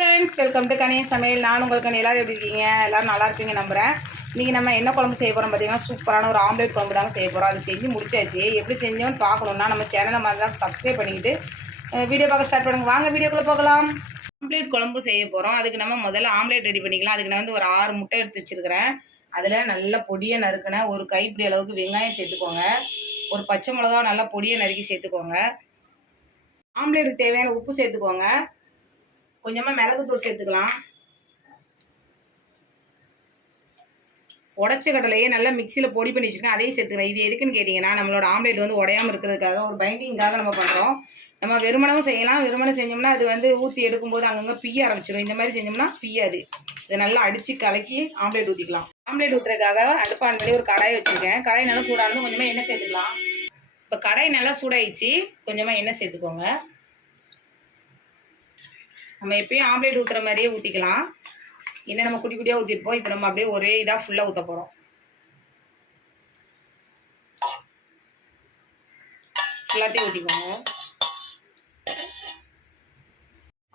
Friends, welcome to கனி சமையல். நான் உங்களுக்கு எல்லோரும் எப்படி இருக்கீங்க? எல்லோரும் நல்லா இருப்பீங்க நம்புகிறேன். இன்றைக்கி நம்ம என்ன குழம்பு செய்ய போகிறோம் பார்த்தீங்கன்னா, சூப்பரான ஒரு ஆம்லேட் குழம்பு தாங்க செய்ய போகிறோம். அது செஞ்சு முடிச்சாச்சு. எப்படி செஞ்சோன்னு பார்க்கணுன்னா நம்ம சேனலை மாதிரி தான் சப்ஸ்கிரைப் பண்ணிக்கிட்டு வீடியோ பார்க்க ஸ்டார்ட் பண்ணுங்கள். வாங்க வீடியோக்குள்ளே போகலாம். ஆம்லேட் குழம்பு செய்ய போகிறோம். அதுக்கு நம்ம முதல்ல ஆம்லேட் ரெடி பண்ணிக்கலாம். அதுக்கு நான் வந்து ஒரு 6 முட்டை எடுத்து வச்சுருக்கிறேன். அதில் நல்ல பொடியை நறுக்கின ஒரு கைப்பிடி அளவுக்கு வெங்காயம் சேர்த்துக்கோங்க. ஒரு பச்சை மிளகா நல்லா பொடியை நறுக்கி சேர்த்துக்கோங்க. ஆம்லேட்டுக்கு தேவையான உப்பு சேர்த்துக்கோங்க. கொஞ்சமாக மிளகுத்தூள் சேர்த்துக்கலாம். உடச்ச கடலையே நல்லா மிக்சியில் பொடி பண்ணி வச்சுருக்கேன், அதையும் சேர்த்துக்கலாம். இது எதுக்குன்னு கேட்டிங்கன்னா, நம்மளோட ஆம்லேட் வந்து உடையாமல் இருக்கிறதுக்காக, ஒரு பைண்டிங்காக நம்ம பண்ணுறோம். நம்ம வெறுமனவும் செய்யலாம். வெறுமனை செஞ்சோம்னா அது வந்து ஊற்றி எடுக்கும்போது அங்கங்கே பிய்ய ஆரம்பிச்சிடும். இந்த மாதிரி செஞ்சோம்னா பிய்யாது. இதை நல்லா அடித்து கலக்கி ஆம்லேட் ஊற்றிக்கலாம். ஆம்லேட் ஊற்றுறதுக்காக அடுப்பான் மேலே ஒரு கடாயை வச்சுருக்கேன். கடாய் நல்லா சூடானது கொஞ்சமாக எண்ணெய் சேர்த்துக்கலாம். இப்போ கடாய் நல்லா சூடாயிடுச்சு. கொஞ்சமாக எண்ணெய் சேர்த்துக்கோங்க. நம்ம எப்பயும் ஆம்லேட் ஊற்றுற மாதிரியே ஊற்றிக்கலாம். இன்னும் நம்ம குட்டி குட்டியாக ஊற்றிருப்போம். இப்போ நம்ம அப்படியே ஒரே இதாக ஃபுல்லாக ஊற்ற போகிறோம். எல்லாத்தையும் ஊற்றிக்கோங்க.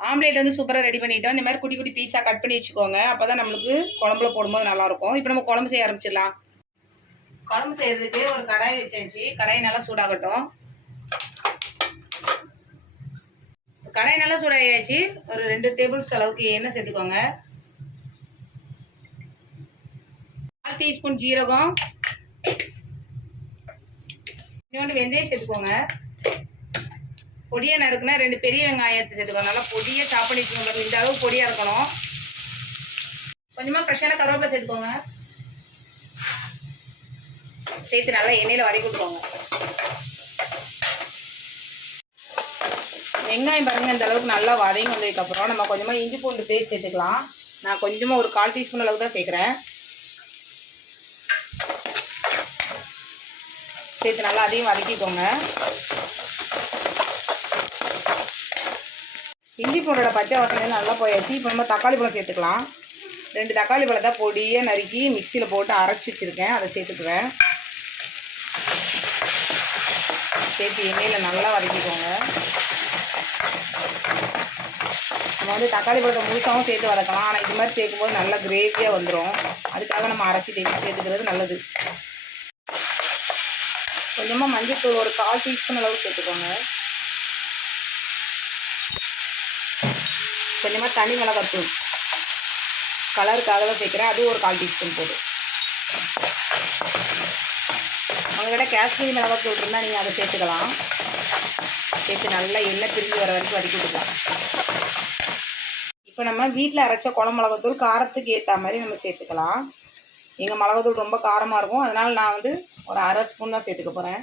ஆம்லேட் வந்து சூப்பராக ரெடி பண்ணிட்டோம். இந்த மாதிரி குட்டி குட்டி பீஸாக கட் பண்ணி வச்சுக்கோங்க. அப்போ தான் நம்மளுக்கு குழம்புல போடும்போது நல்லாயிருக்கும். இப்போ நம்ம குழம்பு செய்ய ஆரம்பிச்சிடலாம். குழம்பு செய்யறதுக்கு ஒரு கடாய் வச்சாச்சு. கடாய் நல்லா சூடாகட்டும். கடாய் நல்லா சூடாகியாச்சு. ஒரு 2 டேபிள் அளவுக்கு எண்ணெய் சேர்த்துக்கோங்க. 1 டீஸ்பூன் ஜீரகம், இன்னொன்று வெந்தயம் சேர்த்துக்கோங்க. பொடியை நறுக்குனா 2 பெரிய வெங்காயத்தை சேர்த்துக்கோங்க. நல்லா பொடியை சாப் பண்ணி வச்சுக்கோங்க. இந்த அளவு பொடியாக இருக்கணும். கொஞ்சமாக ஃப்ரெஷ்ஷான கருவேப்பிலை சேர்த்துக்கோங்க. சேர்த்து நல்லா எண்ணெயில் வதக்கி விட்டுக்கோங்க. வெங்காயம் பாருங்கள், இந்த அளவுக்கு நல்லா வதங்கி வந்ததுக்கப்புறம் நம்ம கொஞ்சமாக இஞ்சி பூண்டு பேஸ்ட் சேர்த்துக்கலாம். நான் கொஞ்சமாக ஒரு 1/4 டீஸ்பூன் அளவுக்கு தான் சேர்க்குறேன். சேர்த்து நல்லா அதையும் வதக்கிக்கோங்க. இஞ்சி பூண்டோட பச்சை வாசனை நல்லா போயாச்சு. இப்போ நம்ம தக்காளி பழம் சேர்த்துக்கலாம். 2 தக்காளி பழத்தை பொடியை நறுக்கி மிக்சியில் போட்டு அரைச்சி வச்சுருக்கேன், அதை சேர்த்துக்குவேன். சேர்த்து எண்ணெயில் நல்லா வதக்கிக்கோங்க. நம்ம வந்து தக்காளி பழத்தை முழுசாகவும் சேர்த்து வதக்கலாம். ஆனால் இது மாதிரி சேர்க்கும்போது நல்லா கிரேவியாக வந்துடும். அதுக்காக நம்ம அரைச்சி சேர்த்துக்கிறது நல்லது. கொஞ்சமாக மஞ்சள் ஒரு 1/4 டீஸ்பூன் அளவு சேர்த்துக்கோங்க. கொஞ்சமாக தனி மிளகாத்தூள் கலருக்காக தான் சேர்க்குறேன், அது ஒரு 1/4 டீஸ்பூன் போதும். உங்கள்கிட்ட காஷ்மீரி மிளகாத்தூள் இருந்தால் நீங்கள் அதை சேர்த்துக்கலாம். சேர்த்து நல்லா எண்ணெய் பிரிஞ்சு வர வரைக்கும் வதக்கி விட்டுக்கலாம். இப்போ நம்ம வீட்டில் அரைச்ச குழம்பு மிளகாத்தூள் காரத்துக்கு ஏற்ற மாதிரி நம்ம சேர்த்துக்கலாம். எங்கள் மிளகாத்தூள் ரொம்ப காரமாக இருக்கும், அதனால் நான் வந்து ஒரு 1/2 ஸ்பூன் தான் சேர்த்துக்க போகிறேன்.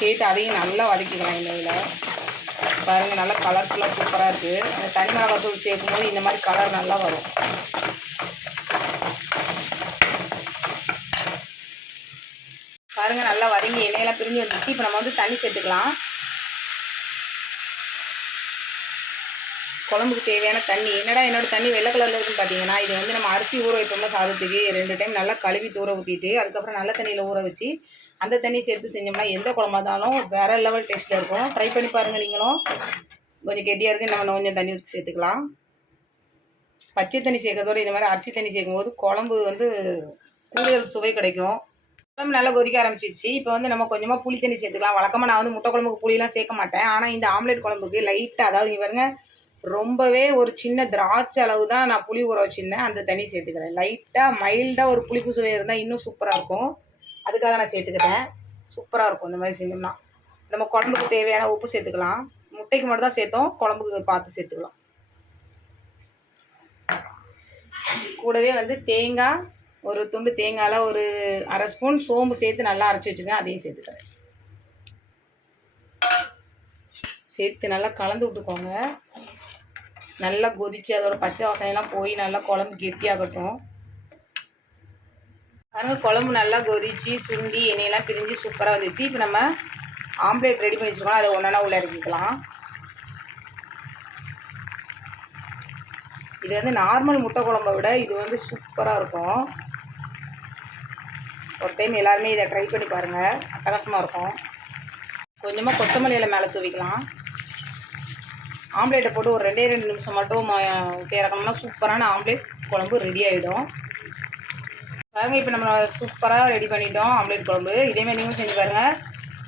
சேர்த்து அதையும் நல்லா வதக்கிக்கலாம். எண்ணெயில் பாருங்கள், நல்லா கலர்ஃபுல்லாக சூப்பராக இருக்குது. அந்த தனி மிளகாத்தூள் சேர்க்கும்போது இந்த மாதிரி கலர் நல்லா வரும். பாருங்கள், நல்லா வதங்கி எண்ணெயெல்லாம் பிரிஞ்சு வந்துச்சு. இப்போ நம்ம வந்து தண்ணி சேர்த்துக்கலாம். குழம்புக்கு தேவையான தண்ணி. என்னோட தண்ணி வெள்ளை கலரில் இருக்குன்னு பார்த்தீங்கன்னா, இது வந்து நம்ம அரிசி ஊற வைப்போம்னா சாதத்துக்கு 2 டைம் நல்லா கழுவி தூர ஊற்றிட்டு அதுக்கப்புறம் நல்ல தண்ணியில் ஊற வச்சு அந்த தண்ணி சேர்த்து செஞ்சோம்னா எந்த குழம்பா இருந்தாலும் வேறு லெவல் டேஸ்ட்டில் இருக்கும். ட்ரை பண்ணி பாருங்கள். நீங்களும் கொஞ்சம் கெட்டியாக இருக்குது, நம்ம கொஞ்சம் தண்ணி ஊற்றி சேர்த்துக்கலாம். பச்சை தண்ணி சேர்க்கறதோடு இந்த மாதிரி அரிசி தண்ணி சேர்க்கும்போது குழம்பு வந்து கூடுதல் சுவை கிடைக்கும். குழம்பு நல்லா கொதிக்க ஆரம்பிச்சிச்சு. இப்போ வந்து நம்ம கொஞ்சமாக புளி தண்ணி சேர்த்துக்கலாம். வழக்கமாக நான் வந்து முட்டை குழம்புக்கு புளியெலாம் சேர்க்க மாட்டேன். ஆனால் இந்த ஆம்லேட் குழம்புக்கு லைட்டாக, அதாவது இங்கே பாருங்க, ரொம்பவே ஒரு சின்ன திராட்சை அளவு தான் நான் புளி ஊற வச்சுருந்தேன், அந்த தண்ணி சேர்த்துக்கிறேன். லைட்டாக மைல்டாக ஒரு புளிப்பு சுவை இருந்தால் இன்னும் சூப்பராக இருக்கும். அதுக்காக நான் சேர்த்துக்கிறேன். சூப்பராக இருக்கும் இந்த மாதிரி செஞ்சோம்னா. நம்ம குழம்புக்கு தேவையான உப்பு சேர்த்துக்கலாம். முட்டைக்கு மட்டும் தான் சேர்த்தோம், குழம்புக்கு பார்த்து சேர்த்துக்கலாம். கூடவே வந்து தேங்காய், ஒரு துண்டு தேங்காயில் ஒரு 1/2 ஸ்பூன் சோம்பு சேர்த்து நல்லா அரைச்சி வச்சுக்கேன், அதையும் சேர்த்துக்கிறேன். சேர்த்து நல்லா கலந்து விட்டுக்கோங்க. நல்லா கொதித்து அதோட பச்சை வாசனைலாம் போய் நல்லா குழம்பு கெட்டியாகட்டும். பாருங்கள், குழம்பு நல்லா கொதித்து சுண்டி எண்ணெயெல்லாம் பிரிஞ்சு சூப்பராக வந்துச்சு. இப்போ நம்ம ஆம்லேட் ரெடி பண்ணி வச்சுருக்கோம், அதை ஒன்றா உள்ளே இறக்கிக்கலாம். இது வந்து நார்மல் முட்டை குழம்பை விட இது வந்து சூப்பராக இருக்கும். ஒரு டைம் எல்லாருமே இதை ட்ரை பண்ணி பாருங்கள், அட்டகாசமாக இருக்கும். கொஞ்சமாக கொத்தமல்லி இலை மேலே தூவிக்கலாம். ஆம்லேட்டை போட்டு ஒரு 2 நிமிஷம் மட்டும் இறக்கணும்னா சூப்பரான ஆம்லேட் குழம்பு ரெடி ஆகிடும். பாருங்க, இப்போ நம்ம சூப்பராக ரெடி பண்ணிட்டோம் ஆம்லேட் குழம்பு. இதேமாதிரி நீங்களும் செஞ்சு பாருங்கள்.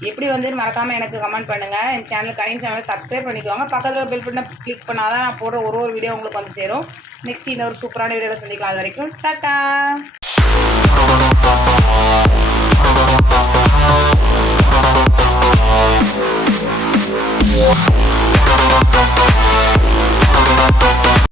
எப்படி வந்து மறக்காமல் எனக்கு கமெண்ட் பண்ணுங்கள். என் சேனல் கனின் சேனலை சப்ஸ்கிரைப் பண்ணிக்கோங்க. பக்கத்தில் பெல் பட்டனை கிளிக் பண்ணால் தான் நான் போடுற ஒரு வீடியோ உங்களுக்கு வந்து சேரும். நெக்ஸ்ட் இந்த ஒரு சூப்பரான வீடியோவில் சந்திக்கலாம். அது வரைக்கும் டாட்டா.